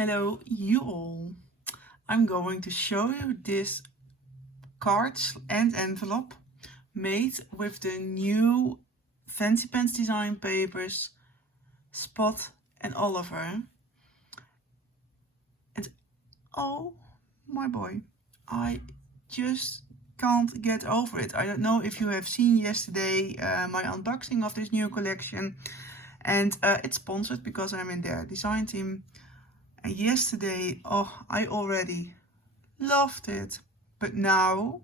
Hello you all. I'm going to show you this cards and envelope made with the new Fancy Pants design papers, Spot and Oliver. And oh my boy, I just can't get over it. I don't know if you have seen yesterday my unboxing of this new collection, and it's sponsored because I'm in their design team. And yesterday, I already loved it. But now,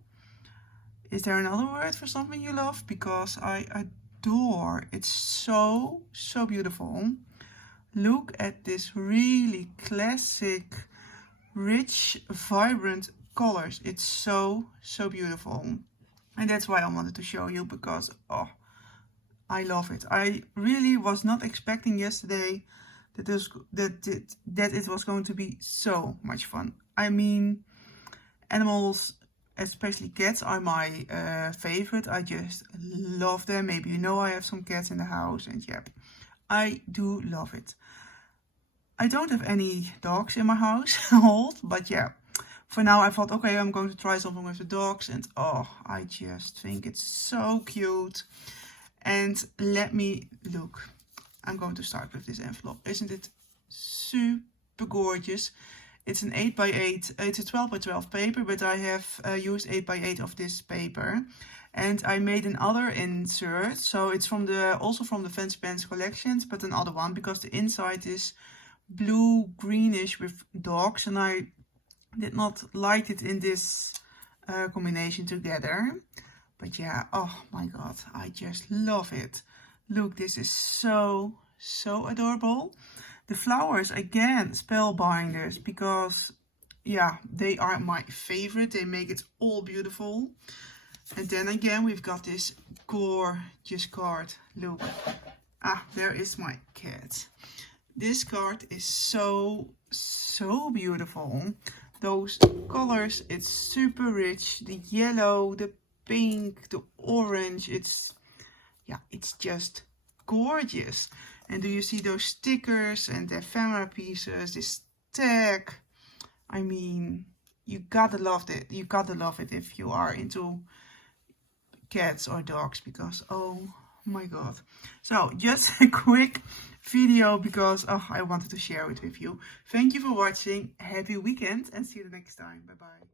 is there another word for something you love? Because I adore. It's so beautiful. Look at this really classic, rich, vibrant colors. It's so beautiful. And that's why I wanted to show you, because I love it. I really was not expecting yesterday that it was going to be so much fun. I mean, animals, especially cats, are my favorite. I just love them. Maybe you know I have some cats in the house, and yeah, I do love it. I don't have any dogs in my household, but yeah, for now I thought, okay, I'm going to try something with the dogs, and I just think it's so cute. And let me look. I'm going to start with this envelope. Isn't it super gorgeous? It's an 8x8, it's a 12x12 paper, but I have used 8x8 of this paper. And I made another insert, so it's also from the Fancy Pants collections, but another one, because the inside is blue greenish with dogs, and I did not like it in this combination together. But yeah, oh my god, I just love it. Look, this is so adorable. The flowers, again, spellbinders, because yeah, they are my favorite. They make it all beautiful. And then again, we've got this gorgeous card. Look, there is my cat. This card is so beautiful. Those colors, it's super rich. The yellow, the pink, the orange, it's just gorgeous. And do you see those stickers and the ephemera pieces, this tag? I mean, you gotta love it. You gotta love it if you are into cats or dogs, because oh my god. So just a quick video, because I wanted to share it with you. Thank you for watching. Happy weekend, and see you the next time. Bye bye.